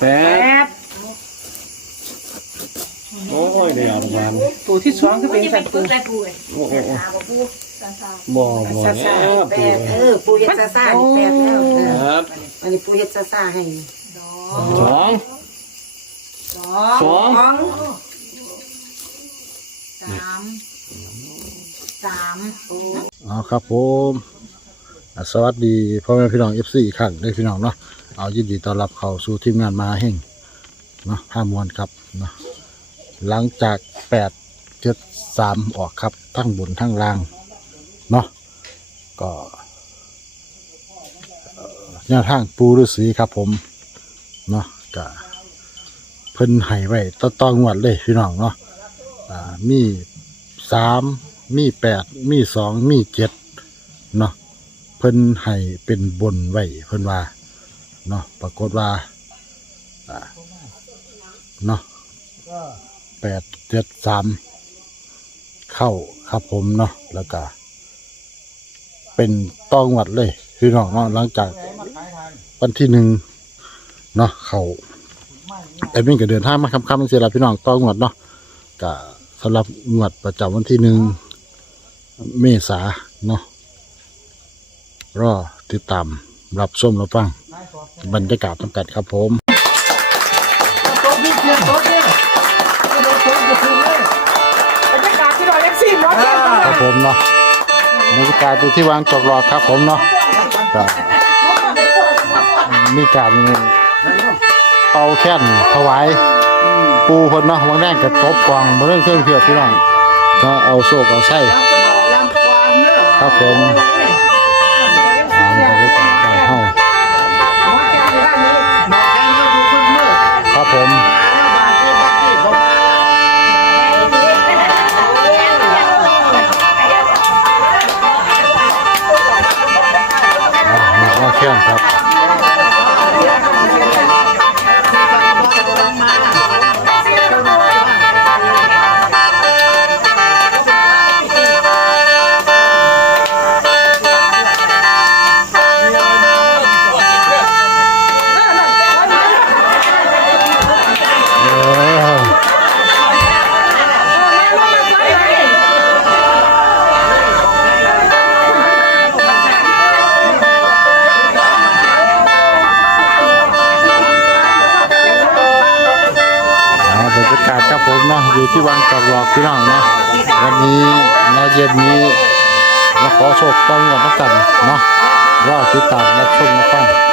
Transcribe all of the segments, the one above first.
แปแปดดโอ้ยเดี๋ยวประมาณตัวที่สองก็ปูเป็นจะสัเป็ตนว์ปูปูอะไรปูเลยโอ้โหตาบ่ปูบ่บ่ซาเนี่ซายแปดเออปูเฮ็ดซาซานี่แปดแล้วเออครับอันนี้ปูเฮ็ดซาซาให้สองสองสองของสามสามเอาครับผมอะสวัสดีพ่อแม่พี่น้องเอฟซีอีกครั้งด้วยพี่น้องเนาะ เอายินดีต้อนรับเข้าสู่ทีมงานมาแห่งเนาะห้ามวนครับเนาะหลังจากแปดเจ็ดสามออกครับทั้งบนทั้งล่างเนาะก็แนวทางปูฤาษีครับผมเนาะก็เพิ่นให้ไว้ต่อต้องวดเลยพี่น้องเนาะอ่ามีสามมีแปดมีสองมีเจ็ดเนาะเพิ่นให้เป็นบนไว้เพิ่นว่า เนาะปรากฏว่าอ่าเนาะแปดเจ็ดสามเข้าครับผมเนาะแล้วก็เป็นต้องวัดเลยพี่น้องเนาะหลังจากวันที่หนึ่งเนาะเขาแอดมินก็เดินทางมาคำคำเสียละพี่น้องต้องวัดเนาะก็สำหรับงวดประจำวันที่หนึ่งเมษาเนาะรอติดตาม รับส้มรับฟังบรรยากาศต้องกันครับผมบรรยากาศที่เราเล็กซี่หมอเทียนตรงครับผมเนาะบรรยากาศอยู่ที่วางจอกหลอดครับผมเนาะก็มีการเป่าแค้นถวายปูเพิ่นเนาะวางแรงกับตบกวางมาเรื่องเครื่องเพียรพี่น้องก็เอาโศกเอาไส้ครับผม อกพี่น้องนะวันนี้นาะเย็นนี้มาขอโชคต้องกันแล้วกันเนาะรอติดตามรับชมรับฟัง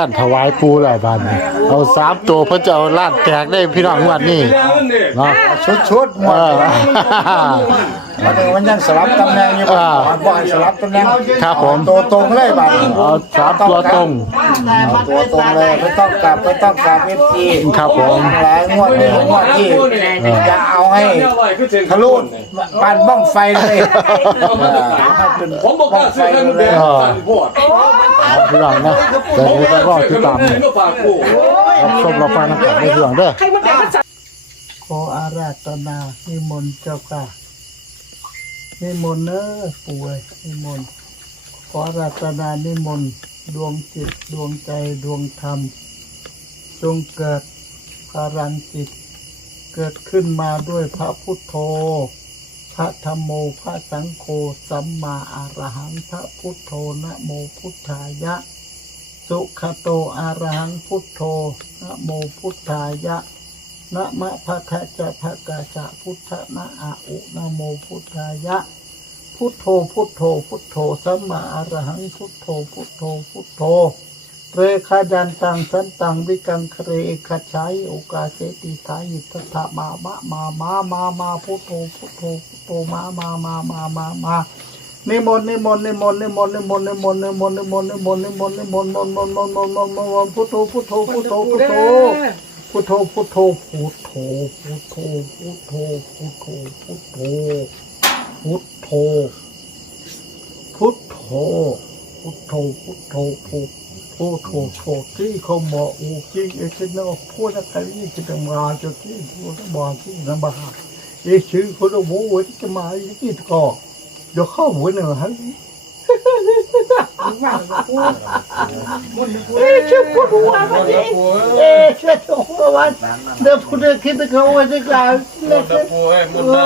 เป่าแค่นถวายปูหลายบานนี่เอาสามตัวเพื่อจะเอาลาดแจกได้พี่น้องงวันนี้เรื่องนี่เนาะชุดชุดๆหมเอดอ มาถึงวันยังสลับตำแหน่งอยู่อ่า บ่อยสลับตำแหน่งครับผม ตัวตรงเลยบัดนี้เอาสามตัวตรง เอาตัวตรงเลยไม่ต้องกลับไม่ต้องกลับเอฟซีครับผม หลายงวดนี้งวดที่จะเอาให้ทะลุปานบ้องไฟเลยให้เป็นผมบอกกล้าซื้อให้มันแดงสั่นโพดเอาพี่น้องเนาะแต่ผมนี้กก็ล้ารอซื้อติดให้มันตามแดงก็ฝากปูรับชมรับฟังนะครับในเรื่องเด้อใครมันแดงมันสัตว์ขออาราธนานิมนต์เจ้าค่ะ นิมนต์เนอป่วยนิมนต์ขอราธนานิมนต์ดวงจิตดวงใจดวงธรรม จงเกิดพลังจิต เกิดขึ้นมาด้วยพระพุทโธ พระธรรมโมพระสังโฆสัมมาอรหังพระพุทโธนะโมพุทธายะ สุขโตอรหังพุทโธนะโมพุทธายะ นะมะภะคะจะภะกะจะพุทธนะอาอุนะโมพุทธายะ พุทโธพุทโธ พุทโธสัมมาอรหังพุทโธพุทโธพุทโธเรขาดันตังสันตังวิกังเครขชัยโอกาเสติทายิทัตถะมามะมามามามาพุทโธพุทโธพุทโธมามามามามามานิมนต์นิมนต์นิมนต์นิมนต์นิมนต์นิมนต์นิมนต์นิมนต์นิมนต์นิมนต์นิมนต์นิมนต์นิมนต์นิมนต์นิมนต์นิมนต์นิมนต์พุทโธพุทโธพุทโธพุทโธ พุทโธพุทโธพุทโธพุทโธพุทโธพุทโธพุทโธพุทโธพุทโธพุทโธพุทโธพุทโธโธโธที่เขาบอกอูที่เอชเนอพูดอะไรนี่จะมาจะที่พูดมาที่นับ้าเอชื่อคนละโว้ที่จะมาที่ก็เดี๋ยวเข้าหัวหนึ่งฮะ เอชบ้านหลวงปู่มุ่นหลงเอ้ย Eşek kurban hadi. Eşek kurban. Ne bunu kedi kavacıklar. มุนตะปูเอ้ยมุนมา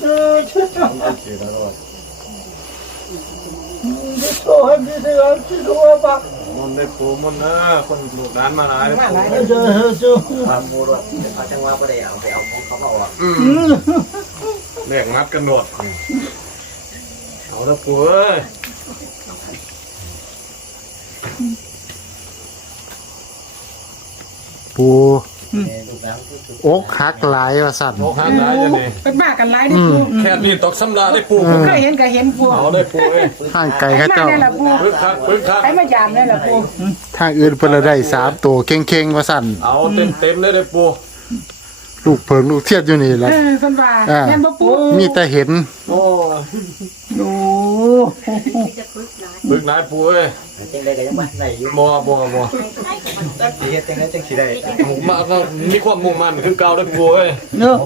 ไเสียแว Soğan bir de yapsın ona bak. มุนได้ปูมุนนะคนลูกร้านมาหลายมาหลาย ความมูรถเขาจังว่าประเดี๋ยวไปเอาของเขาออก เรียกงัดกระโดด เอาละปูเอ้ยปูลูกน้ำคืออกหักหลายว่าสั่นโอ้หันหลายจะนี่เป็นบ้ากันไล่ได้ปูแค่นี้ตกสำลาได้ปูเคยเห็นก็เห็นปูเอาได้ปูเอ้ยทางไก่ไอ้เขามาเจ้าเนี่ยแหละปูปึ๊กคักปึ๊กคักไอ้มายามเนี่ยแหละปูทางอื่นเพิ่นละได้สามตัวเข่งๆว่าสั่นเอาเต็มเต็มๆเลยได้ปู ลูกเพิงลูกเทียดอยู่นี่แหละ เออเพิ่นว่าอ่า แม่นบ่ปูมีแต่เห็นโอ้โอ้ปึ๊กนายปูเอ้ยจังได้ก็ยังบ่ได้อยู่บ่บ่บ่สิเฮ็ดจังได๋จังสิได้มาก็มีความมุ่งมั่นคือเก่าได้ปูเอ้ยเนาะ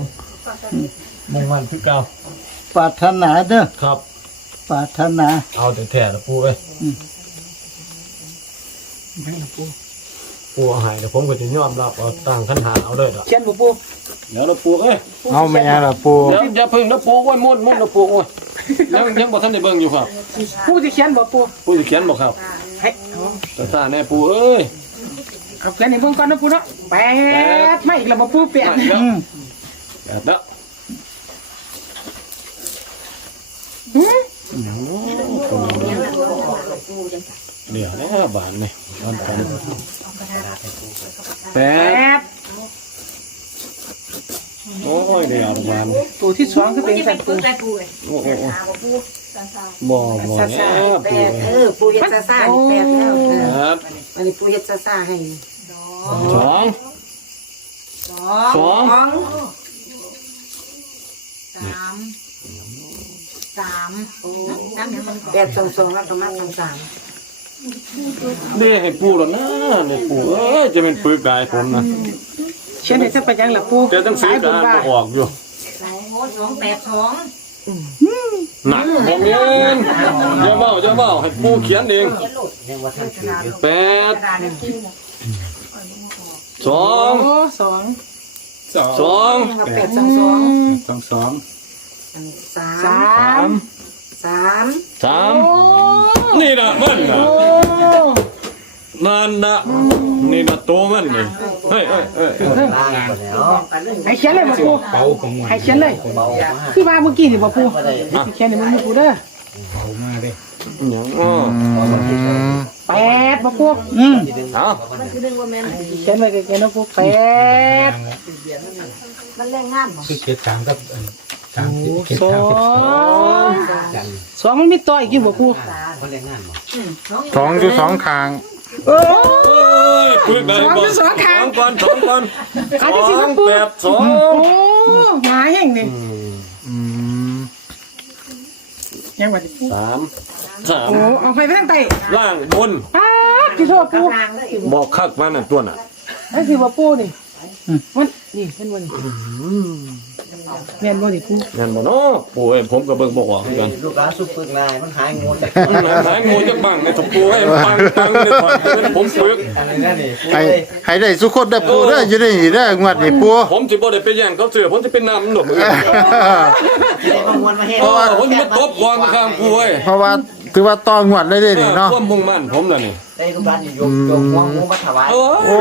มุ่งมั่นคือเก่าปรารถนาเด้อครับ ปรารถนาเอาแต่แท้ละปูเอ้ย ปูเอาใหายแต่ผมก็จะยอมรับเอาตั้งคันหาเอาเลยดอกเขียนบ่ปูเดี๋ยวเราปูเอ้ยเอาแม่ล่ะปูเดี๋ยวอย่าพึ่งนะปูโอ้ยมุ่นมุ่นนะปูโอ้ยยังยังบ่ทันได้เบิ่งอยู่ครับปูสิเขียนบ่ปูปูสิเขียนบ่ครับให้เอาตาตาแน่ปูเอ้ยเอาเขียนให้เบิ่งก่อนนะปูเนาะแปดไม่อีกแล้วบ่ปูแปดมาแล้วอืมแบบนั้นหือเดี๋ยวนะบานนี่ตอนกันแป แปดดโอ้ยเดี๋ยวบานปูที่สองคือเป็นสัตว์ปูโอ้โหบ่บ่ซาเนี่ซายแปปูดเออปูเฮ็ดซาซาแปดแล้วเออครับอันนี้ปูเฮ็ดซาซาให้สองสองสองของสามสามสามอย่างมันแปดสองสองแล้วก็มาสองสาม นี่ให้ปูแล้วนะนี่ปูเอ้ยจะเป็นปึกได้ผมนะเขียนให้ซะไปยังล่ะปูแกต้องซื้สาอยบุกาญรว่ามาออกอยู่สองโหสองแปดสองหนักบ่เมียนอย่าเว้าอย่าเว้าให้ปูเขียนเองยังว่าทันถืออยู่แปดสองโอ้สองสองแล้วก็แปดสองสองสองสองอันนี้สาสามม สามสาม นี่นะมันนะโอ้นั่นนะนี่นะโตมันนี่เฮ้ยเฮ้ยเฮ้ยล่างหมดแล้วให้เขียนเลยบ่ปูให้เขียนเลย เบามาคือว่าเมื่อกี้นี่บ่ปูบ่ได้ให้เขียนให้มันมีปูเด้ออย่างอ้อแปดบ่ปูอืมเอาเขียนไว้เขียนนะปูแปดมันแรงงามบ่ สองสองมันมีต่ออีกอยู่บ่ปูคนเล่นงานบ่สองอยู่สองข้างเอ้ยปึ๊กได้บ่สองก่อนสองก่อนสองแปดสองโอ้หมาแห่งนี่อืมยังว่าสิปูสามสามโอ้เอาไปทางใต้ล่างบนป๊าดที่โทษปูบอกคักมันน่ะตัวน่ะนั่นคือบ่ปูนี่มันนี่เห็นบ่นี่ แม่นบ่ดิปูนั่นบ่เนาะปู่เอ้ยผมก็เบิ่งบ่ออกคือกันลูกหลานสุดปึกนายมันหายงูจากหายงูจักบังในสปูให้ปังปังในถอดเป็นผมปึกอะไรนั่นนี่ให้ให้ได้สุขคนได้ปูเด้ออยู่ได้นี่เด้องวดนี้ปูผมสิบ่ได้ไปแย่งเขาเสือผมสิเป็นน้ำหนุ่มได้มามวนมาเฮ็ดเพราะว่าผมสิมาตบกวางข้างปู่เอ้ยเพราะว่า ถือว่าตองวดได้เด้นี่เนาะ ความมุ่งมั่นผมน่ะนี่ได้ลูกหลานนี่ยกยกหัวงูมาถวาย เออโอ้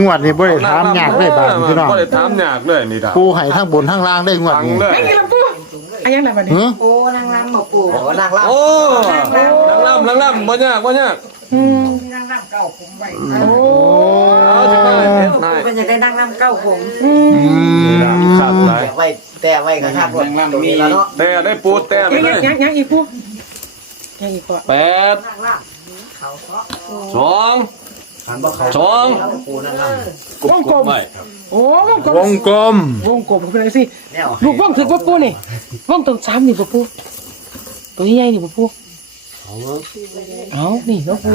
งวดนี้บ่ได้ถามยากเลยบาดนี้พี่น้องบ่ได้ถามยากเลยนี่ดาปูให้ทั้งบนทั้งล่างได้งวดฟังนี้เลยไอ้นี่ละปูอันยังไงบัดนี้หือโอ้นางรำบอกปู่โอ้นางล่ำโอ้ลังล่ำลังล่ำบ่ยากบ่ยากอืมนางรำเก้าผมไว้โอ้เอาสิมาเฮ็ดให้เป็นอยากได้นางรำเก้าผมอืมอืมขาดหลายไว้แต่ไว้กระทับรถตรงนี้แล้วเนาะแต่ได้ปูแต่ไปยังเลยังยยังยังอีกปู ยังอีกก่อนแปดนางรำเขาเพราะสองหันบ่เขาสองปูนางล่กบกบไว้โอ้วงกลวมงกลมวงกลมคืออะไรสิำแนวลูกวงถึงบ่ปูนี่วงตรงซ้ำนี่บ่ปูตัวใหญ่นี่บ่ปูเอานี่เนาะปู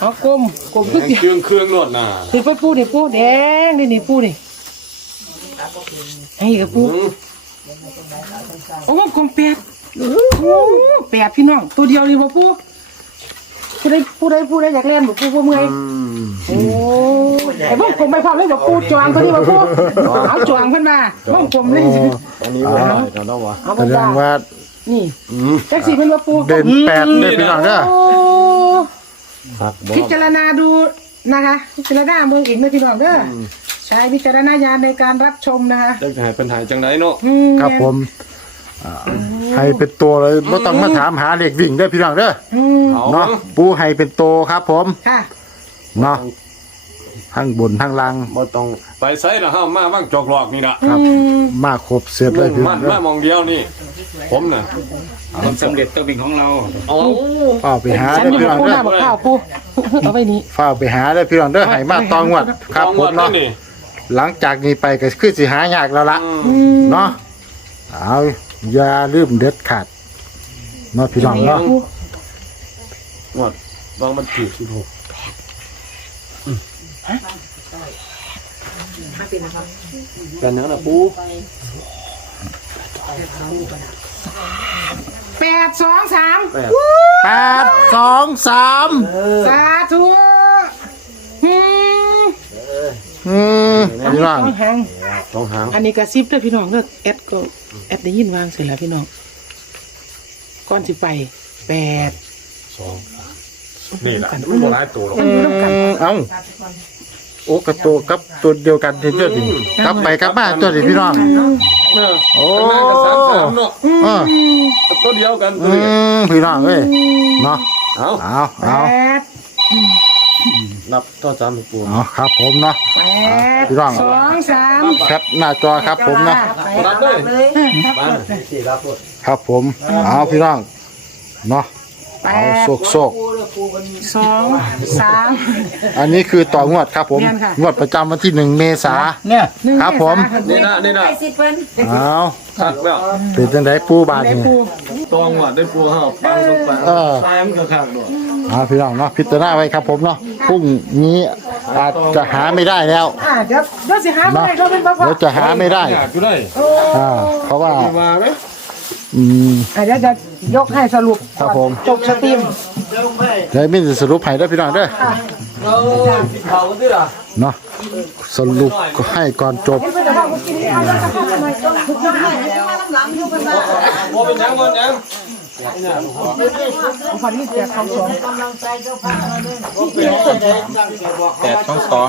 เอากลมกลมคือแห้งเครื่องเครื่องนวดน่ะนี่ปูปูนี่ปูแดงนี่นี่ปูนี่ไอ้กับปูอืม โอ้วงกลมแปดโอ้แปดพี่น้อง ตัวเดียวนี่บ่ปูผู้ใดผู้ใดผู้ใดอยากเล่นบ่ปูบ่เมื่อยอืมโอ้ไอ้วงกลมไม่พร้อมเลยบ่ปูจวงตัวนี้บ่ปูเอาจวงเพิ่นมาวงกลมเลยอันนี้ว่าได้เนาะวะเอาแสบ่ดจ้างว่านี่อืมแท็กซี่เพิ่นว่าปูเด่นแปดเด้อพี่น้องเด้อโอ้ครับบ่พิจารณาดูนะคะพิจารณาเมืองอีกนะพี่น้องเด้ออ ใช้วิจารณญาณในการรับชมนะคะจักจะให้เป็นหายจังไดเนาะอืมครับผมอ่าให้เป็นตัวเลยบ่ต้องมาถามหาเลขวิ่งเด้อพี่น้องเด้ออืมเอาเนาะปูให้เป็นตัวครับผมค่ะ เนาะทั้งบนทั้งล่างบ่ต้องไปไสล่ะเฮามาว่างจอกหลอกนี่ล่ะครับอืมมาครบเสร็จเลยพี่น้มัอนงเด้อมามองเดียวนี่ ผมน่ะความสำเร็จต้องเป็นของเรา เอาฝ้าไปหาฉันเด้ออยู่พี่น้องกับปูเด้อหน้าบอกข้าวปูเอาไว้นี่ฝ้าไปหาเด้อพี่น้องเด้อให้มาตองวดครับต้องผวัมดเนาะนี่ หลังจากนี้ไปก็คือสิหายากแล้วล่ะอืมอืมเนาะเอาอย่าลืมเด็ดขาดเนาะพี่น้องเนาะปูวัดวางมันถือสิบหกกันยังน่ะปูแปดสองสามแปดสองสามสาธุอืมอื มพี่น้องต้องหางต้องหางอันนี้กระซิบเด้อพี่น้องเด้อแอดก็แอดได้ยินวางเสร็จแล้วพี่น้องก่อนสิไปแปดนี่แหละมันบ่หลายตัวหรอกอืมเอ้าโอ้กับตัวกับตัวเดียวกันเท่าดิกลับไปกลับมาตัวดิพี่น้องเออโอ้ข้างหน้าก็สามสามเนาะเออตัวเดียวกันตัวอืนี้มพี่น้องเอ้ยเนาะเอาเอาเอาแปด นับต่อสามปูเอาครับผมเนาะ แปดพี่น้อง สองสามแคปหน้าจอครับผมเนาะ รับเลยเลยบ้านสี่รับรถครับผม เอาพี่น้อง เนาะ แปเอาดโศกโศกสองสาม อันนี้คือต่องวดครับผมแม่นค่ะ งวดประจำวันที่หนึ่งเมษา เนี่ยหนึ่งครับผมนี่นะนี่นะไปสิเพิ่นเอาคักแล้วเป็นจังไดปูบาทได้นี่ ปูตองว่าได้ปูเฮาปังตรงปังเออ ตายมันก็คักเนาะเอาพี่น้องเนาะพิจารณาไว้ครับผมเนาะพรุ่งนี้อาจจะหาไม่ได้แล้วอ่าเดี๋ยวเดี๋ยวสิหาไม่ได้เขาเป็นบ่พอเดี๋ยวจะหาไม่ได้อยากอยู่ได้อ่าเพราะว่า มาไหม อืมอ่าเดี๋ยวจะยกให้สรุปครับผม จบสตรีมเดี๋ยวมินจะสรุปให้เด้อพี่น้องเด้อเอาเขาดิล่ะเนาะสรุปก็ให้ก่อนจบบ่เป็นหยังบ่เป็นหยัง ขวัญนี่แจกของสองแปดสองสอง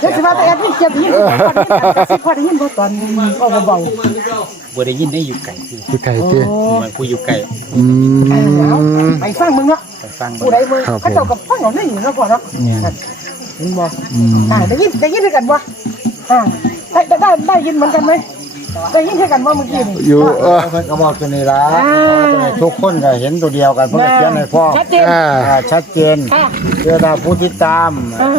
เดี๋ยวสิว่าแต่แอดมินเจ็บยิ่งสิพอได้ยินบ่ตอนก็เบาบัวได้ยินได้อยู่ไก่คือคือไก่เจ้มันผู้อยู่ไก่อืมๆไปฟังมึงเนาะไปฟังผู้ใดมึงเขาเจ้ากับฟังของได้อยู่เนาะพ่อนเนาะเห็นบ่อืมอ่าได้ยินได้ยินด้วยกันบ่อ่าได้ได้ได้ได้ยินเหมือนกันไหม ได้ยินด้วยกันบ่เมื่อกี้นี่ อยู่เออ เพิ่นก็บอกตัวนี้ละอ่า ทุกคนก็เห็นตัวเดียวกันเพิ่นก็เขียนให้พ่อชัดเจน อ่า อ่าชัดเจนค่ะ เพื่อถ้าผู้ติดตามอ่า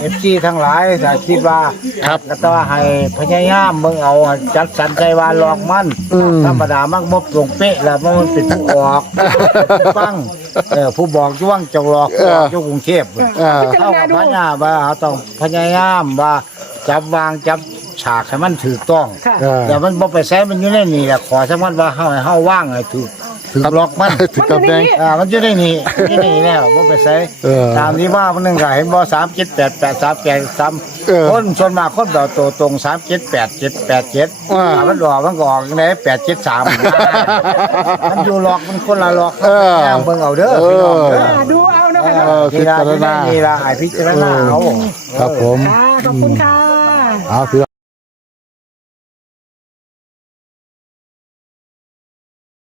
เอฟซีทั้งหลายถ้าคิดว่าครับก็ต้องให้พยายามเบิ่งเอาจัดสรรใจว่าหลอกมันอืม ธรรมดามักมบตรงเป๊ะแล้วมันเป็นผู้ออกผู้ฟังเออผู้บอกจ้วงจงหลอกผู้ออกจ้วงกรุงเทพเออพิจารเข้าณากับดู พญาว่าเขาต้องพยายามว่าจับวางจับ ฉากให้มันถูกต้องค่ะเออ แต่มันบ่ไปใช้มันอยู่ในนี่แหละขอสมมติว่าเฮาให้เฮาว่างให้ถูกถูกล็อกมัน ถึงกับแดง อ่ามันอยู่ในนี่อยู่ในนี่แล้วบ่ไปใช้เออตามที่ว่ามันนึงก็เห็นบ่3 7 8 8 3 8 3เออคนส่วนมากคนแบบตัวตรง3 7 8 7 8 7ว่า มันออกมันก็ออกจังได๋8 7 3มันอยู่ล็อกมันคนละล็อกเออย่างเบิ่งเอาเด้อพี่น้องเด้ออ่าดูเอานะคะเออพิจารณานี่ล่ะให้พิจารณาเอา ครับผม ค่ะขอบคุณค่ะ เอาพี่